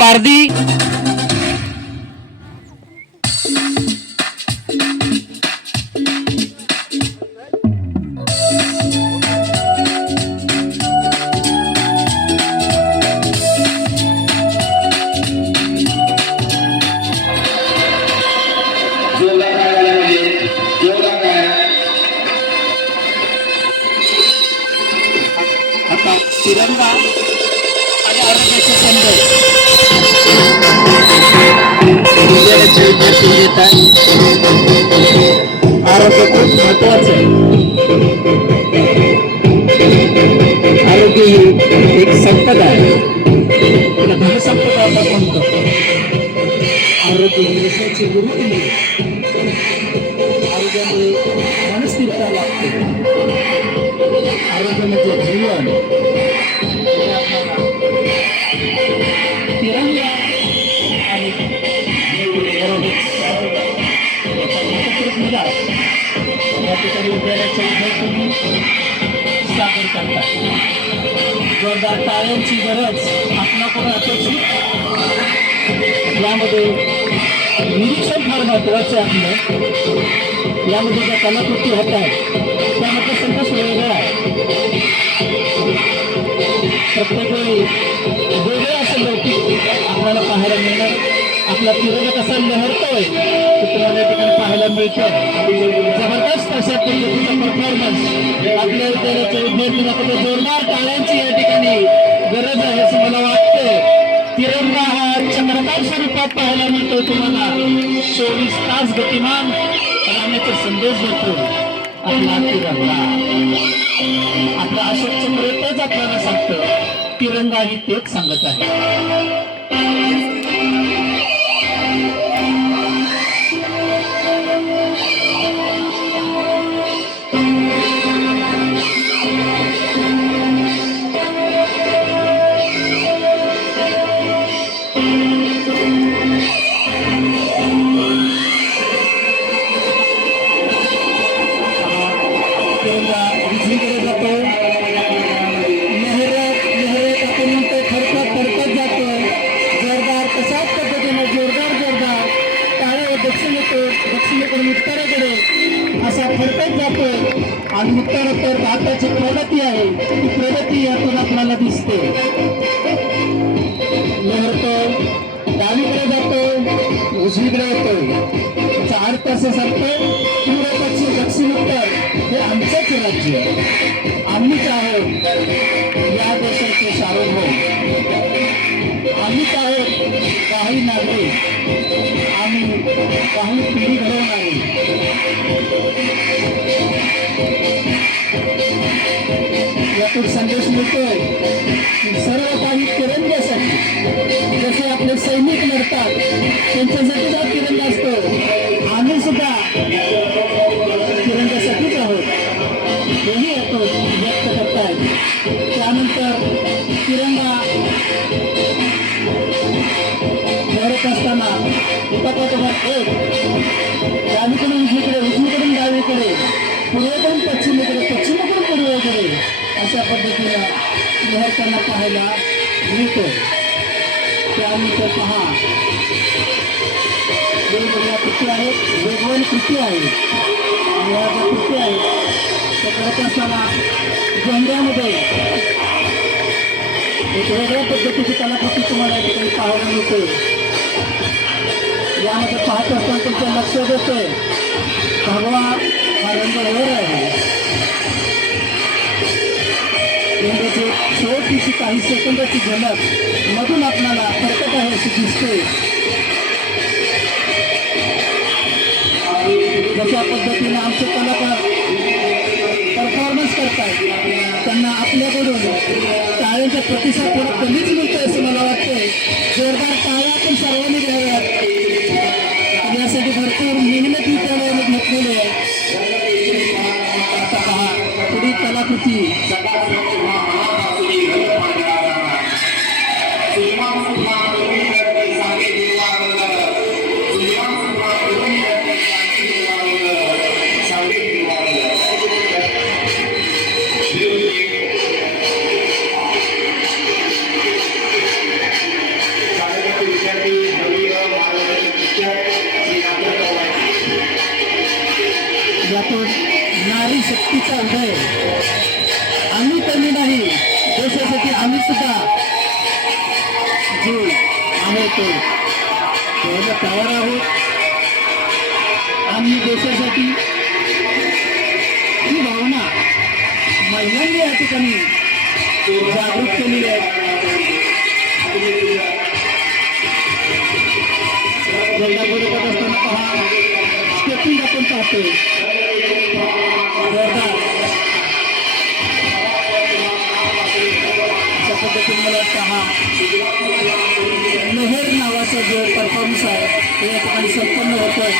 पारधी आता तिरंगा आणि आरोग्याचे संदेश विद्यालयाचे विद्यार्थी येत आहे. आरोग्य खूप महत्वाचं आहे. आरोग्य ही एक संपदा आहे. त्याला धनसंपदा आपण म्हणतो. आरोग्य ही यशाची गुरुकिल्ली. आरोग्यामुळे मनस्थिरता लागते. आरोग्य म्हणजे जीवन. तिरंगा आणि या ठिकाणी विद्यालयाच्या विद्यार्थ्यांनी सादर करतात. जोरदार टाळ्यांची गरज आपल्याकडून अपेक्षित. यामध्ये निरीक्षण फार महत्वाचं आहे. आपलं यामध्ये ज्या कलाकृती होत आहेत त्यामध्ये संघर्ष वेगळा आहे. प्रत्येक वेळी वेगळं असं लौकिक आपल्याला पाहायला मिळणार. आपला तिरंगा कसा लहरतोय ते तुम्हाला या ठिकाणी पाहायला मिळतं. जबरदस्त अशा पद्धतीचा परफॉर्मन्स आपल्या विद्यालयाच्या विद्यार्थ्यांना जोरदार टाळ्यांची या ठिकाणी गरज आहे असं मला वाटतं. तिरंगा हा चक्रकार स्वरूपात पाहायला मिळतो. तुम्हाला 24 तास गतिमान राहण्याचा संदेश देतो आपला तिरंगा. आपला अशोक चक्र तेच आपल्याला सांगतं. तिरंगा ही तेच सांगत आहे. दक्षिणेकडून उत्तरेकडे असा फरकत जातोय आणि उत्तरोत्तर भारताची प्रगती आहे. ती प्रगती यातून आपल्याला दिसते. लहरतो, डावीकडे जातो, उजवीकडे येतोय. त्याचा अर्थ असं सांगतोय पूर्व पश्चिम दक्षिण उत्तर हे आमचंच राज्य. आम्हीच आहोत या देशाचे सार्वभौम. आम्हीच आहोत काही नागरिक. आम्ही काही पिढी घडवणारी. यातून संदेश मिळतोय की सर्व काही तिरंग्यासाठी. जसे आपले सैनिक लढतात त्यांच्यासाठी हा तिरंगा असतो. आम्ही सुद्धा तिरंग्यासाठीच आहोत हेही यातून व्यक्त करतायत. त्यानंतर तिरंगा लढत असताना एकापाठोपाठ एक डावीकडून उजवीकडे, उजवीकडून डावीकडे, पूर्वेकडून पश्चिमेकडे, पश्चिमेकडून पूर्वेकडे अशा पद्धतीनं लहरताना पाहायला मिळतो. त्यानंतर पहा वेगवेगळ्या कृती आहेत, वेगवेगळ्या कृती आहेत. आणि या ज्या कृती आहेत त्या करत असताना झेंड्यामध्ये एक वेगळ्या पद्धतीची कलाकृती तुम्हाला या ठिकाणी पाहायला मिळते. यामध्ये पाहत असताना तुमचं लक्ष देतोय भगवा हा रंग वर आहे. रंगाची छोटीशी काही सेकंदाची झलक मधून आपल्याला फरकत आहे अशी दिसते. जशा पद्धतीने आमचे कलाकार परफॉर्मन्स करतात त्यांना आपल्याकडून टाळ्यांचा प्रतिसाद थोडा कमीच मिळतोय असं मला वाटतंय. जोरदार टाळ्या आपण सर्वांनी घ्याव्यात. यासाठी भरपूर मेहनत विद्यालयाने घेतलेली आहे. आता पहा पुढील कलाकृती आम्ही सुद्धा जो आहे तो द्यायला तयार आहोत. आम्ही देशासाठी ही भावना महिलांनी या ठिकाणी जागृत केली आहे. झेंडा फडकत असताना पहा स्टेपिंग आपण पाहतोय. जोरदार अशा पद्धतीने मला वाटतं हा लहर नावाचा जो परफॉर्मन्स आहे तो या ठिकाणी संपन्न होतोय.